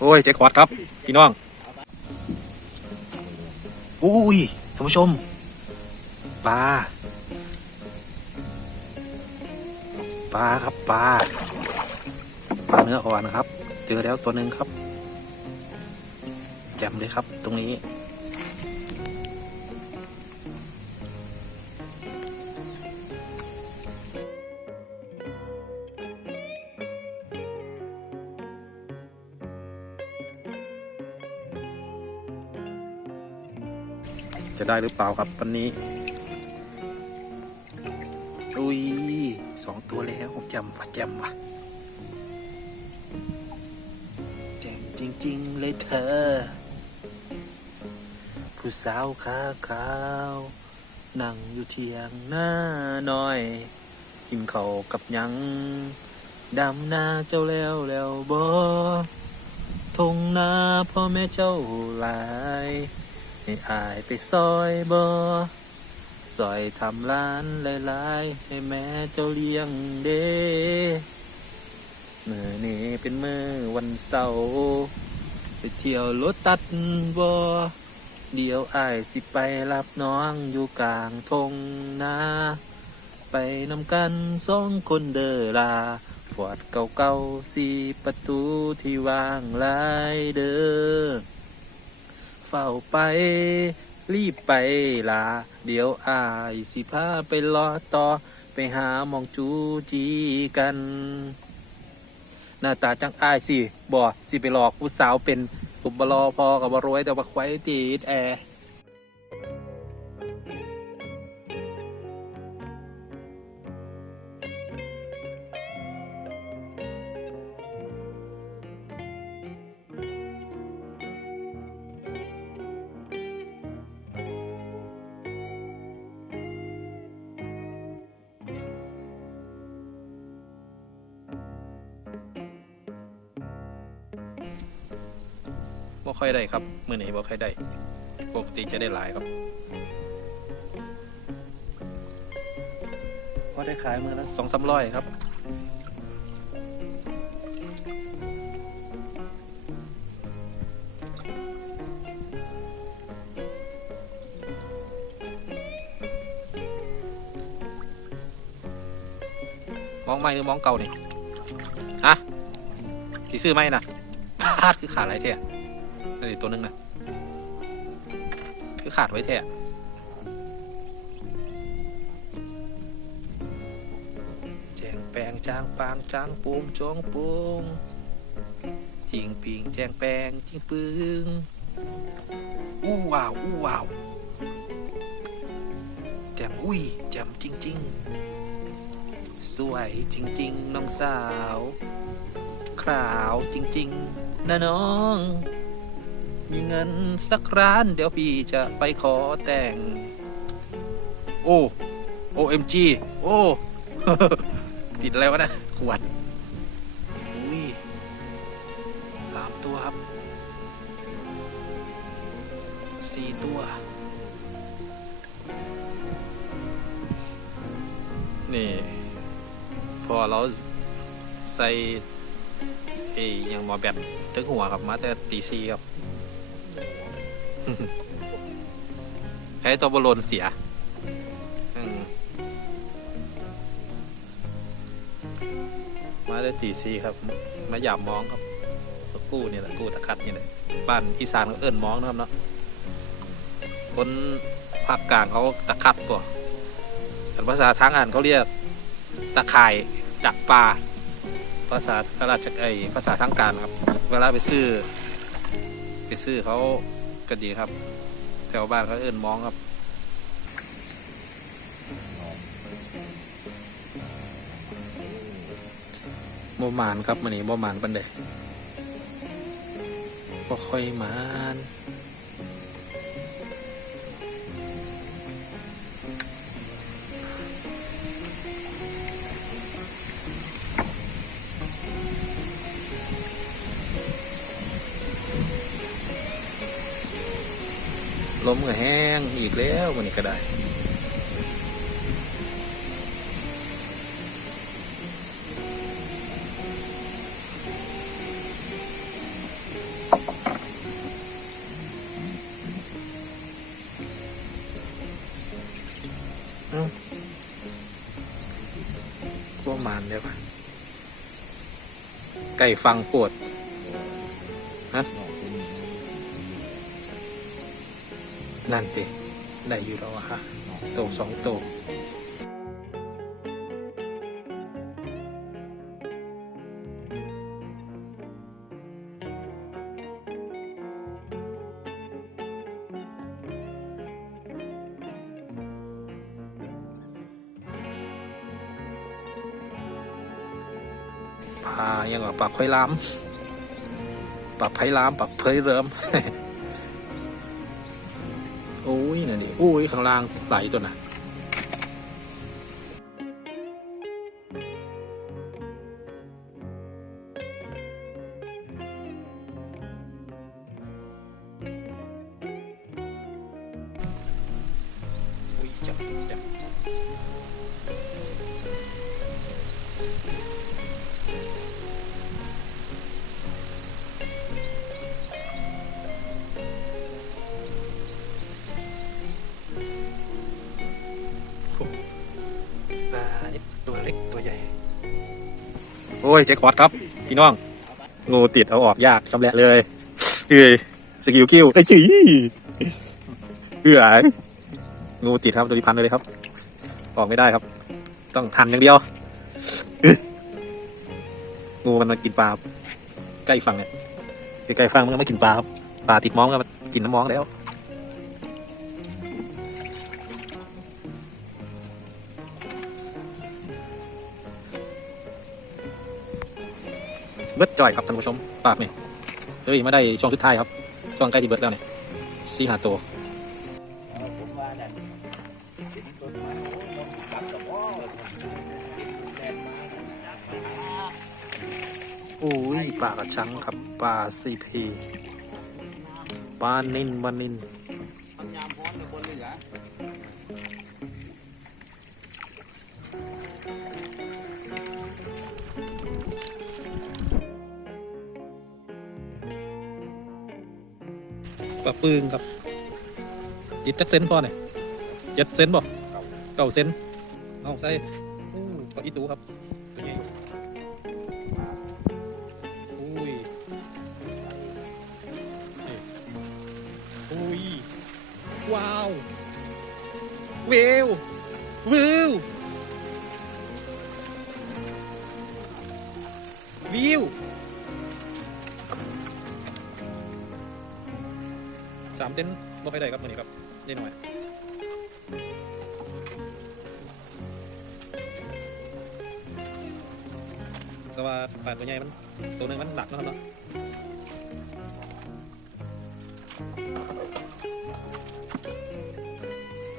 โอ้ยเจ็คพอตครับ พี่น้องอุ้ยท่านผู้ชมปลาปลาครับปลาปลาเนื้ออ่อนนะครับ เจอแล้วตัวหนึ่งครับแจ่มเลยครับตรงนี้ จะได้หรือเปล่าครับวันนี้ อุ้ยสองตัวแล้วจำว่ะจำว่ะแจ่มจริง ๆ เลยเธอ ผู้สาวขาขาว นั่งอยู่เทียงหน้าน่อย กินเขากับยังดำนาเจ้าแล้วแล้วบ่ทงนาพ่อแม่เจ้าหลาย ให้อายไปซอยบ่ซอยทำร้านหลายๆ ให้แม่เจ้าเลี้ยงเด้มือนี้เป็นมือวันเสาร์ไปเที่ยวรถตัดบ่เดี๋ยวอายสิไปรับน้องอยู่กลางทงนาไปนำกันสองคนเดอลาฟอดเก่าๆสี่ประตูที่วางหลายเด้อ ฝ้าไป รีบไปลา เดี๋ยวอายสิพาไปรอต่อ ไปหามองจูจีกัน หน้าตาจังอายสิบ่สิไปหลอกผู้สาวเป็นตุบรอพอกับบรวยแต่ว่าไว้ตีดแอร์ บ่ค่อยได้ครับมือนี้บ่ค่อยได้ปกติจะได้หลายครับพอได้ขายมือละสองสามร้อยครับมองไม่หรือมองเก่านี่ฮะที่ซื้อไม่นะพลาดคือขาดอะไรเท่ นั่นอีกตัวหนึงนะคือขาดไว้แท้แจงแปงจางปางจางปูมจองปูงจิงปิงแจงแปงจิงปึงอู้ว้าวอู้ว้าวแจมอุ้ยแจมจริง ๆ สวยจริง ๆ น้องสาว ขาวจริง ๆนะน้อง มีเงินสักร้านเดี๋ยวพี่จะไปขอแต่ง โอ้ OMG โอ้ติดอะไรวะนะ ขวด อุ้ยสามตัวครับสี่ตัว นี่ พอเราใส่เอ้ยอยังหมอแบตถึงหัวครับ มาแต่ตีซีครับ ให้ตัวบอลลนเสียมาได้ตีซีครับ มาหยาบมองครับตัวกู้นี่แหละกู้ตะคัดนี่แหละบ้านอีสานเขาเอิ้นมองนะครับเนาะคนภาคกลางเขาตะคัดป่ะแต่ภาษาทางอ่านเขาเรียกตะข่ายดักปลาภาษาพระราชไอภาษาทางการครับ เวลาไปซื้อ ไปซื้อเขา ก็ดีครับ แถวบ้านเขาเอิ้นมองครับโมมานครับมันนี้โมมานปันเดบ่ค่อยมาน ลมก็แห้งอีกแล้ววันนี้ก็ได้พวกมันได้ปะไก่ฟังปวด ฮะ นั่นสิได้อยู่แล้วอะค่ะโตสองโตปลายังว่าปลาไผ่ล้ามปลาไผ่ล้ามปลาเพยเริ่ม โอ้ยนั่นดิโอ้ยข้างล่างไหลตัวน่ะอุ้ยจับจับ อ้ยเจ๊คอดครับ พี่น้อง งูติดเอาออกยากชำแหละเลยเอ้ยสกิลคิวไอ้จีเอ้ยงูติดครับตัวนี้พันเลยครับ ออกไม่ได้ครับ ต้องหันอย่างเดียว งูมันมากินปลาใกล้ฝั่งเนี่ยใกล้ฝั่งมันก็ไม่กินปลาครับปลาติดมองก็กินน้ำมองแล้ว เบิดจ่อยครับท่านผู้ชมปากนี่เฮ้ยไม่ได้ช่วงสุดท้ายครับ ช่วงใกล้ที่เบิดแล้วเนี่ยสี่หาตัวโอ้ยมันกลับกับพ่อแดนมาโอ้ยปลากระชังครับปลาซีพีปลานินปลานินมัน ปลาปึงครับ จิตจักเซนพอเนี่ยเจ็ดเซนบ่เก้าเซนเอาใส่โอ้ปลาอีตูครับเป็นไงอุ้ยอุ้ยว้าวเวววิววิว สามเซนบ่ค่อยได้ครับตัวนี้ครับนิดหน่อยแต่ว่าปลาตัวใหญ่มันตัวนึงมันหนักนะครับเนาะ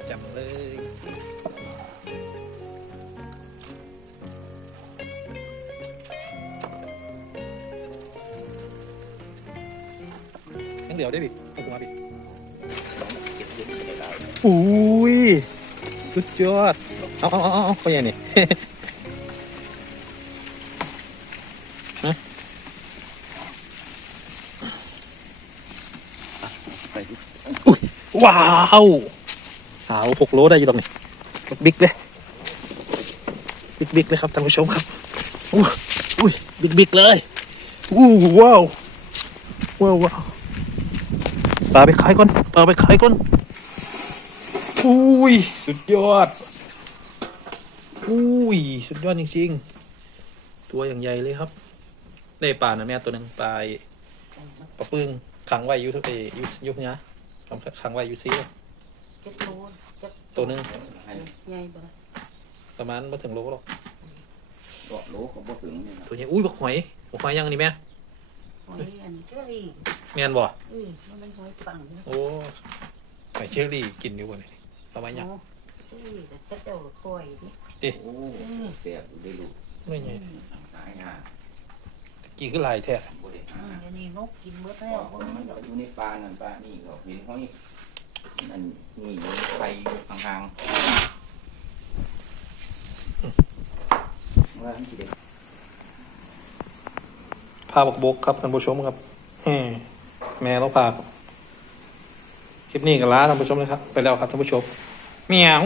จำเลยยังเดี๋ยวได้พี่ หัวพี่อุ้ยสุดยอด เอาเอาเอาเอาไปยังนี่ไปดิว้าวหาวหกโลได้อยู่ตรงนี้บิ๊กเลย บิ๊กๆเลยครับท่านผู้ชมครับอู้อุ้ยบิ๊กเลย อู้ว้าว ว้าวว้าว ปลาไปขายก่อนปลาไปขายก่อนอุ้ยสุดยอดอุ้ยสุดยอดจริงๆตัวอย่างใหญ่เลยครับได้ปลานะแม่ตัวหนึ่งปลาปลาปึ้งขังไว้อยูทุกเออยูอยูเนื้อขังไว้อยูซีเจ็ดโลเจ็ดตัวหนึ่งใหญ่บ่ประมาณไม่ถึงโลหรอกเกาะโลของบ่ถึงนี่นะตัวใหญ่อุ้ยบักหอยบักหอยยังนี่แม่หอยอัน เชอรี่แม่นบ่อุ้ยมันเป็นหอยปังนะโอ้หอยเชอรี่กินอยู่บ่เนี่ยประมาณยังโอ้อุ้ยแต่เจ้าปล่อยดิโอ้เสียบอยู่ได้ลูกไม่ไงหายากกี่คือลายแท้บ่ได้อืหามอันนี้นกกินหมดเพแล้วราะว่ามันอยู่ในปลานั่นปลานี่ก็เห็นห้อยนั่นนี่อยู่ไฟอยู่ห่างๆว่ามันสิได้พาบักบกครับท่านผู้ชมครับอืม แม่เราพาคคลิปนี้กันล้าท่านผู้ชมเลยครับ ไปแล้วครับท่านผู้ชมเมียว